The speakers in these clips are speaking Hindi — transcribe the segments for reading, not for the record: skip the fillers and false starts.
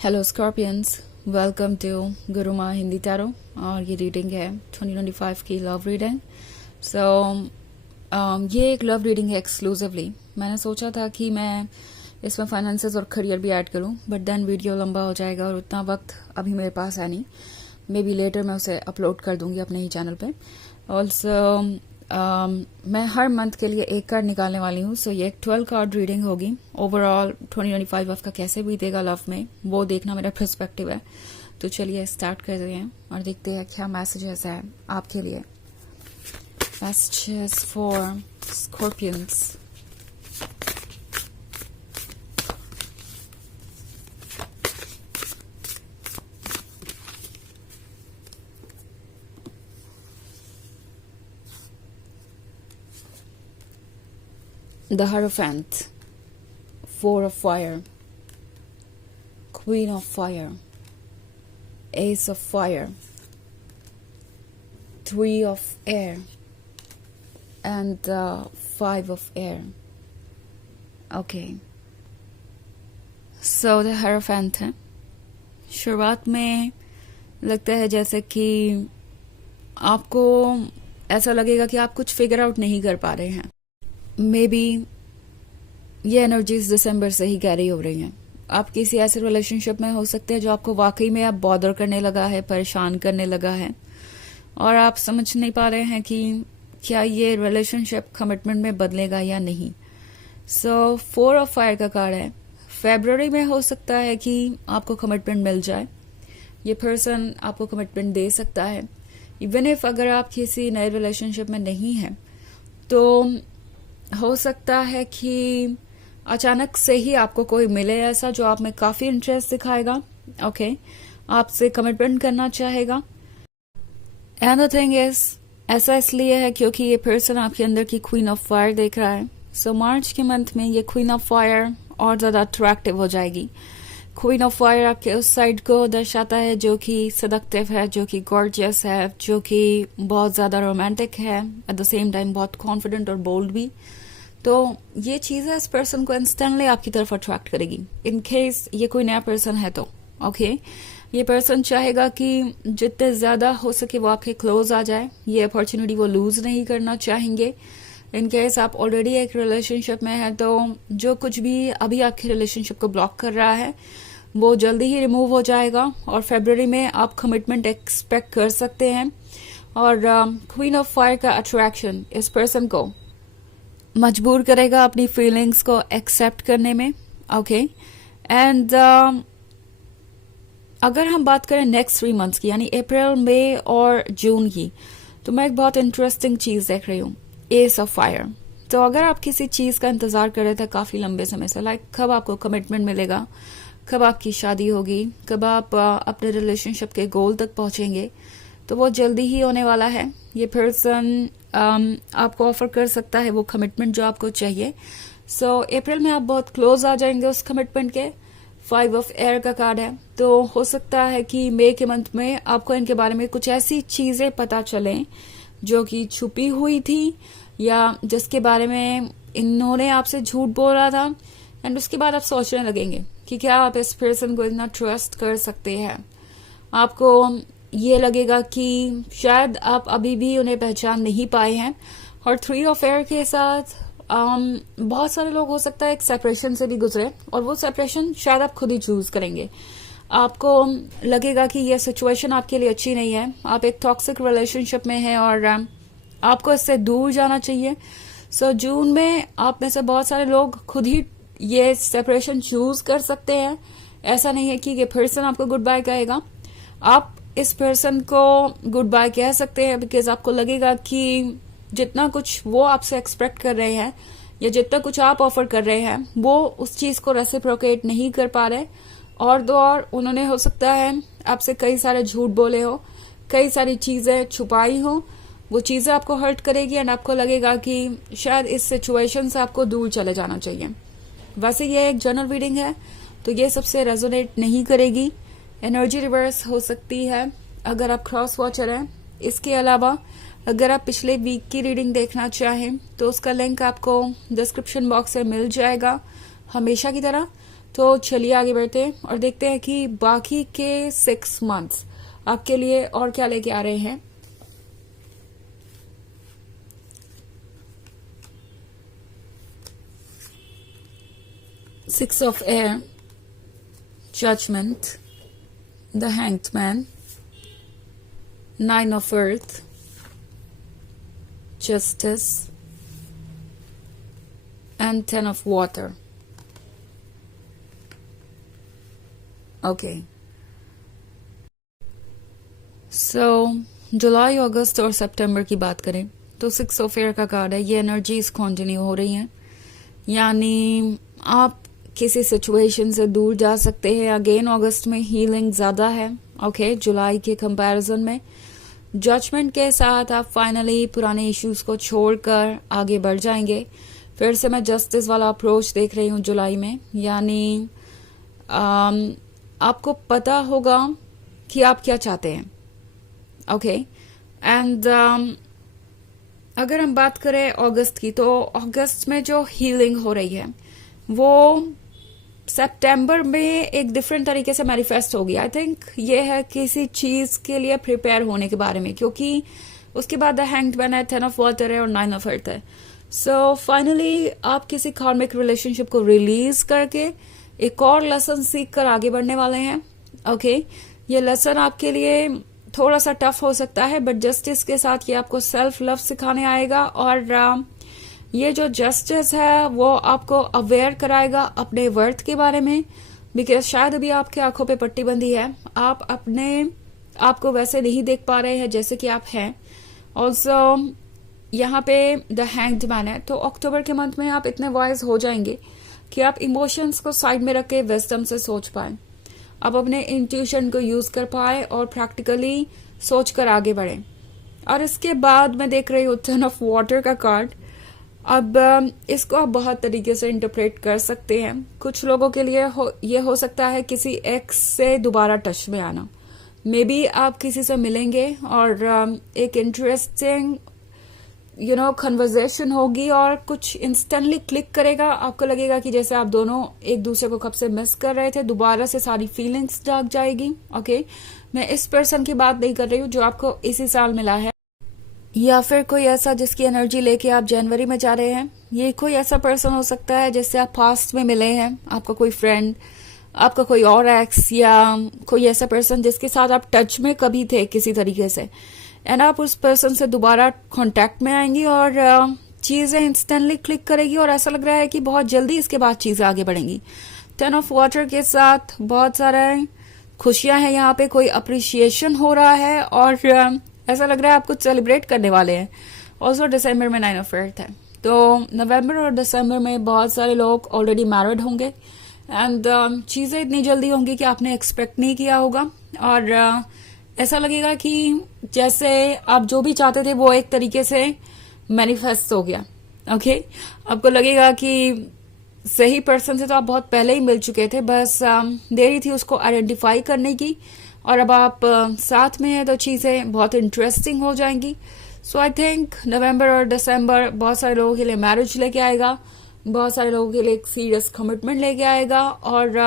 हेलो स्कॉर्पियंस, वेलकम टू गुरु माँ हिंदी टैरो। और ये रीडिंग है 2025 की लव रीडिंग। सो ये एक लव रीडिंग है एक्सक्लूसिवली। मैंने सोचा था कि मैं इसमें फाइनेंसेस और करियर भी ऐड करूं, बट देन वीडियो लंबा हो जाएगा और उतना वक्त अभी मेरे पास है नहीं। मे बी लेटर मैं उसे अपलोड कर दूंगी अपने ही चैनल पे। ऑल्सो मैं हर मंथ के लिए एक कार्ड निकालने वाली हूँ। सो ये एक 12 कार्ड रीडिंग होगी। ओवरऑल 2025 आपका कैसे बीतेगा लव में, वो देखना मेरा पर्सपेक्टिव है। तो चलिए स्टार्ट करते हैं और देखते हैं क्या मैसेजेस है आपके लिए। Messages for scorpions. The Hierophant, Four of Fire, Queen of Fire, Ace of Fire, Three of Air, and Five of Air. Okay. So the Hierophant है। शुरुआत में लगता है जैसे कि आपको ऐसा लगेगा कि आप कुछ फिगर आउट नहीं कर पा रहे हैं। मे बी ये एनर्जीज दिसंबर से ही कैरी हो रही हैं। आप किसी ऐसे रिलेशनशिप में हो सकते हैं जो आपको वाकई में आप बॉदर करने लगा है, परेशान करने लगा है, और आप समझ नहीं पा रहे हैं कि क्या ये रिलेशनशिप कमिटमेंट में बदलेगा या नहीं। सो 4 ऑफ फायर का कार्ड है। फेब्रुअरी में हो सकता है कि आपको कमिटमेंट मिल जाए। ये पर्सन आपको कमिटमेंट दे सकता है। इवन इफ अगर आप किसी नए रिलेशनशिप में नहीं हैं तो हो सकता है कि अचानक से ही आपको कोई मिले ऐसा जो आप में काफी इंटरेस्ट दिखाएगा। ओके, आपसे कमिटमेंट करना चाहेगा। एंड द थिंग इज, ऐसा इसलिए है क्योंकि ये पर्सन आपके अंदर की क्वीन ऑफ फायर देख रहा है। सो मार्च के मंथ में ये क्वीन ऑफ फायर और ज्यादा अट्रैक्टिव हो जाएगी। क्वीन ऑफ फायर आपके उस साइड को दर्शाता है जो कि सदक्टिव है, जो कि गॉर्जियस है, जो कि बहुत ज्यादा रोमांटिक है, एट द सेम टाइम बहुत कॉन्फिडेंट और बोल्ड भी। तो ये चीजें इस पर्सन को इंस्टेंटली आपकी तरफ अट्रैक्ट करेगी। इन केस ये कोई नया पर्सन है तो ओके, ये पर्सन चाहेगा कि जितने ज्यादा हो सके वो आपके क्लोज आ जाए। ये अपॉर्चुनिटी वो लूज नहीं करना चाहेंगे। इन केस आप ऑलरेडी एक रिलेशनशिप में है तो जो कुछ भी अभी आपके रिलेशनशिप को ब्लॉक कर रहा है वो जल्दी ही रिमूव हो जाएगा और फरवरी में आप कमिटमेंट एक्सपेक्ट कर सकते हैं। और क्वीन ऑफ फायर का अट्रैक्शन इस पर्सन को मजबूर करेगा अपनी फीलिंग्स को एक्सेप्ट करने में। ओके, एंड अगर हम बात करें नेक्स्ट 3 मंथ्स की, यानी अप्रैल, मई और जून की, तो मैं एक बहुत इंटरेस्टिंग चीज देख रही हूँ, एस ऑफ फायर। तो अगर आप किसी चीज का इंतजार कर रहे थे काफी लंबे समय से, लाइक कब आपको कमिटमेंट मिलेगा, कब आपकी शादी होगी, कब आप अपने रिलेशनशिप के गोल तक पहुंचेंगे, तो वो जल्दी ही होने वाला है। ये पर्सन आपको ऑफर कर सकता है वो कमिटमेंट जो आपको चाहिए। सो अप्रैल में आप बहुत क्लोज आ जाएंगे उस कमिटमेंट के। 5 ऑफ एयर का कार्ड है, तो हो सकता है कि मई के मंथ में आपको इनके बारे में कुछ ऐसी चीजें पता चलें जो कि छुपी हुई थी या जिसके बारे में इन्होंने आपसे झूठ बोला था। एंड उसके बाद आप सोचने लगेंगे कि क्या आप इस पर्सन को इतना ट्रस्ट कर सकते हैं। आपको ये लगेगा कि शायद आप अभी भी उन्हें पहचान नहीं पाए हैं। और 3 ऑफ एयर के साथ बहुत सारे लोग हो सकता है एक सेपरेशन से भी गुजरे, और वो सेपरेशन शायद आप खुद ही चूज करेंगे। आपको लगेगा कि ये सिचुएशन आपके लिए अच्छी नहीं है, आप एक टॉक्सिक रिलेशनशिप में हैं और आपको इससे दूर जाना चाहिए। सो जून में आप में से बहुत सारे लोग खुद ही ये सेपरेशन चूज कर सकते हैं। ऐसा नहीं है कि ये पर्सन आपको गुड बाय कहेगा, आप इस पर्सन को गुड बाय कह सकते हैं, बिकॉज आपको लगेगा कि जितना कुछ वो आपसे एक्सपेक्ट कर रहे हैं या जितना कुछ आप ऑफर कर रहे हैं वो उस चीज को रेसिप्रोकेट नहीं कर पा रहे। और दो और उन्होंने हो सकता है आपसे कई सारे झूठ बोले हो, कई सारी चीजें छुपाई हो, वो चीजें आपको हर्ट करेगी एंड आपको लगेगा कि शायद इस सिचुएशन से आपको दूर चले जाना चाहिए। वैसे ये एक जनरल रीडिंग है तो ये सबसे रेजोनेट नहीं करेगी। एनर्जी रिवर्स हो सकती है अगर आप क्रॉस वॉचर हैं। इसके अलावा अगर आप पिछले वीक की रीडिंग देखना चाहें तो उसका लिंक आपको डिस्क्रिप्शन बॉक्स में मिल जाएगा हमेशा की तरह। तो चलिए आगे बढ़ते हैं और देखते हैं कि बाकी के 6 मंथ्स आपके लिए और क्या लेके आ रहे हैं। Six of Air, Judgment, the Hanged Man, Nine of Earth, Justice, and Ten of Water. Okay. So, जुलाई, अगस्त और सितंबर की बात करें तो 6 ऑफ एयर का कार्ड है। ये एनर्जीज कंटिन्यू हो रही हैं, यानी आप किसी सिचुएशन से दूर जा सकते हैं। अगेन अगस्त में हीलिंग ज्यादा है, ओके, जुलाई के कंपैरिजन में। जजमेंट के साथ आप फाइनली पुराने इश्यूज को छोड़कर आगे बढ़ जाएंगे। फिर से मैं जस्टिस वाला अप्रोच देख रही हूँ जुलाई में, यानी आपको पता होगा कि आप क्या चाहते हैं, ओके। एंड अगर हम बात करें अगस्त की, तो अगस्त में जो हीलिंग हो रही है वो सितंबर में एक डिफरेंट तरीके से मैनिफेस्ट होगी। आई थिंक ये है किसी चीज के लिए प्रिपेयर होने के बारे में, क्योंकि उसके बाद द हैंग्ड मैन है, 10 ऑफ वाटर है और 9 ऑफ अर्थ है। सो फाइनली आप किसी कार्मिक रिलेशनशिप को रिलीज करके एक और लेसन सीख कर आगे बढ़ने वाले हैं, ओके। ये लेसन आपके लिए थोड़ा सा टफ हो सकता है, बट जस्टिस के साथ ये आपको सेल्फ लव सिखाने आएगा। और ये जो जस्टिस है वो आपको अवेयर कराएगा अपने वर्थ के बारे में, बिकॉज शायद अभी आपके आंखों पे पट्टी बंधी है, आप अपने आपको वैसे नहीं देख पा रहे हैं जैसे कि आप हैं। ऑल्सो यहाँ पे द हैंग्ड मैन है, तो अक्टूबर के मंथ में आप इतने वाइज हो जाएंगे कि आप इमोशंस को साइड में रख के विजडम से सोच पाए, आप अपने इंट्यूशन को यूज कर पाए और प्रैक्टिकली सोच कर आगे बढ़े। और इसके बाद मैं देख रही हूँ 10 ऑफ वाटर का कार्ड। अब इसको आप बहुत तरीके से इंटरप्रेट कर सकते हैं। कुछ लोगों के लिए ये हो सकता है किसी एक्स से दोबारा टच में आना, मे बी आप किसी से मिलेंगे और एक इंटरेस्टिंग कन्वर्सेशन होगी और कुछ इंस्टेंटली क्लिक करेगा। आपको लगेगा कि जैसे आप दोनों एक दूसरे को कब से मिस कर रहे थे, दोबारा से सारी फीलिंग्स जाग जाएगी, ओके। मैं इस पर्सन की बात नहीं कर रही हूँ जो आपको इसी साल मिला है, या फिर कोई ऐसा जिसकी एनर्जी लेके आप जनवरी में जा रहे हैं। ये कोई ऐसा पर्सन हो सकता है जिससे आप पास्ट में मिले हैं, आपका कोई फ्रेंड, आपका कोई और एक्स, या कोई ऐसा पर्सन जिसके साथ आप टच में कभी थे किसी तरीके से, एंड आप उस पर्सन से दोबारा कांटेक्ट में आएंगी और चीजें इंस्टेंटली क्लिक करेगी और ऐसा लग रहा है कि बहुत जल्दी इसके बाद चीजें आगे बढ़ेंगी। 10 ऑफ वाटर के साथ बहुत सारा खुशियां हैं, यहाँ पे कोई अप्रिशिएशन हो रहा है और ऐसा लग रहा है आप कुछ सेलिब्रेट करने वाले हैं। ऑल्सो दिसंबर में 9 ऑफ अर्थ है, तो नवंबर और दिसंबर में बहुत सारे लोग ऑलरेडी मैरिड होंगे एंड चीजें इतनी जल्दी होंगी कि आपने एक्सपेक्ट नहीं किया होगा। और ऐसा लगेगा कि जैसे आप जो भी चाहते थे वो एक तरीके से मैनिफेस्ट हो गया, ओके। आपको लगेगा कि सही पर्सन से तो आप बहुत पहले ही मिल चुके थे, बस देरी थी उसको आइडेंटिफाई करने की, और अब आप साथ में हैं तो चीजें बहुत इंटरेस्टिंग हो जाएंगी। सो आई थिंक नवंबर और दिसंबर बहुत सारे लोगों के लिए मैरिज लेके आएगा, बहुत सारे लोगों के लिए एक सीरियस कमिटमेंट लेके आएगा और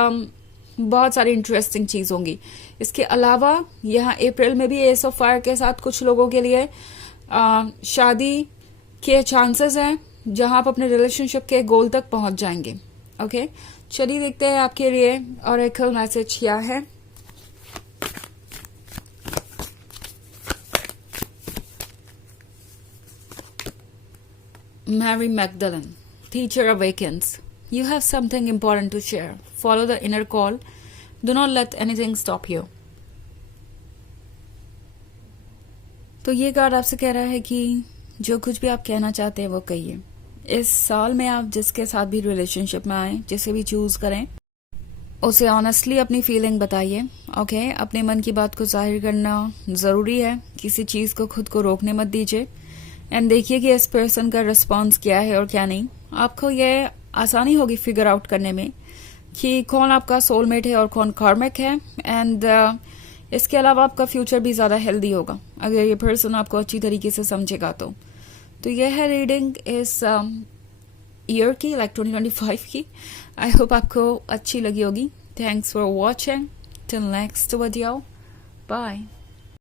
बहुत सारी इंटरेस्टिंग चीज होंगी। इसके अलावा यहाँ अप्रैल में भी एस ऑफ फायर के साथ कुछ लोगों के लिए शादी के चांसेस हैं, जहां आप अपने रिलेशनशिप के गोल तक पहुंच जाएंगे, ओके। चलिए देखते हैं आपके लिए ऑरेकल मैसेज क्या है। Mary Magdalene, teacher awakens. You have something important to share. Follow the inner call. Do not let anything stop you. तो ये कार्ड आपसे कह रहा है कि जो कुछ भी आप कहना चाहते हैं वो कहिए। इस साल में आप जिसके साथ भी रिलेशनशिप में आए, जिसे भी चूज करें, उसे ऑनेस्टली अपनी फीलिंग बताइए, ओके। अपने मन की बात को जाहिर करना जरूरी है, किसी चीज को खुद को रोकने मत दीजिए एंड देखिए कि इस पर्सन का रिस्पॉन्स क्या है और क्या नहीं। आपको ये आसानी होगी फिगर आउट करने में कि कौन आपका सोलमेट है और कौन कार्मिक है। एंड इसके अलावा आपका फ्यूचर भी ज्यादा हेल्दी होगा अगर ये पर्सन आपको अच्छी तरीके से समझेगा। तो यह है रीडिंग इस ईयर की, लाइक 2025 की। आई होप आपको अच्छी लगी होगी. Thanks for watching. Till next video. Bye.